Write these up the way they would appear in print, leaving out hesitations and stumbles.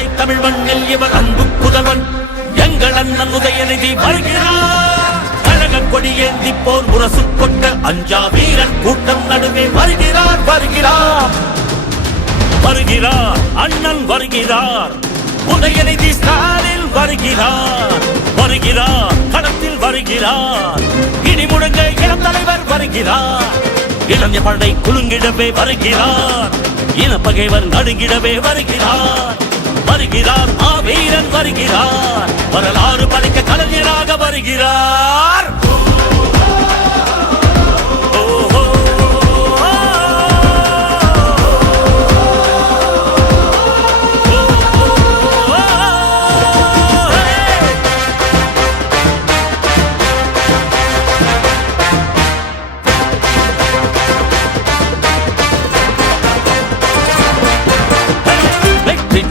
மண்ணை தமிழ் மண்ணில் இவர் அன்பு புதல்வன் எங்கள் அண்ணன் உதயநிதி வருகிறார். கழக கொடி ஏந்தி போர் முரசு கொண்ட அஞ்சா வீரன் கூட்டம் நடுவே வருகிறார் வருகிறார் வருகிறார் அண்ணன் வருகிறார். உதயநிதி ஸ்டாலின் வருகிறார் வருகிறார் களத்தில் வருகிறார். இனி முழங்க இளம் தலைவர் வருகிறார். இளைஞர் படை குலுங்கிடவே வருகிறார். இனப்பகைவர் நடுங்கிடவே வருகிறார் வருகிறார். மாவீரன் வருகிறார். வரலாறு படைக்க கலைஞராக வருகிறார்.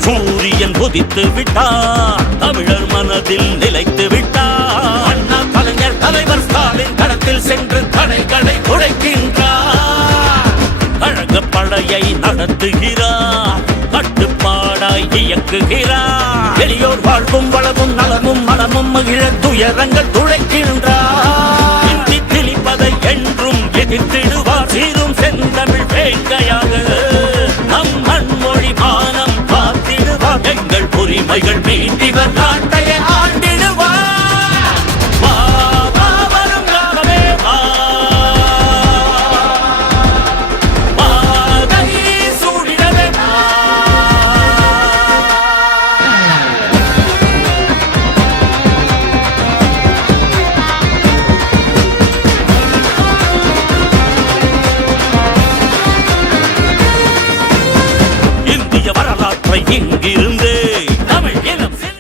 சூரியன் உதித்து விட்டார். தமிழர் மனதில் நிலைத்து விட்டார். அண்ணா கலைஞர் தலைவர் ஸ்டாலின் களத்தில் சென்று தடைகளை உடைக்கின்றார். கழக படையை நடத்துகிறார். கட்டுப்பாடாய் இயக்குகிறார். எளியோர் வாழ்வும் வளமும் நலமும் மனமும் மகிழ துயரங்கள் துளைக்கின்றார். இந்தி திணிப்பதை என்றும் எதிர்த்திடுவார். சீரும் செந்தமிழ் வேங்கையாக நம் மண்மொழி மானம் எங்கள் உரிமைகள் மீண்டிவர் நாட்டையை ஆண்டிடுவார். வரும் காலமே வாதை சூடிடவே இந்திய வரலாற்றை இங்கிருந்து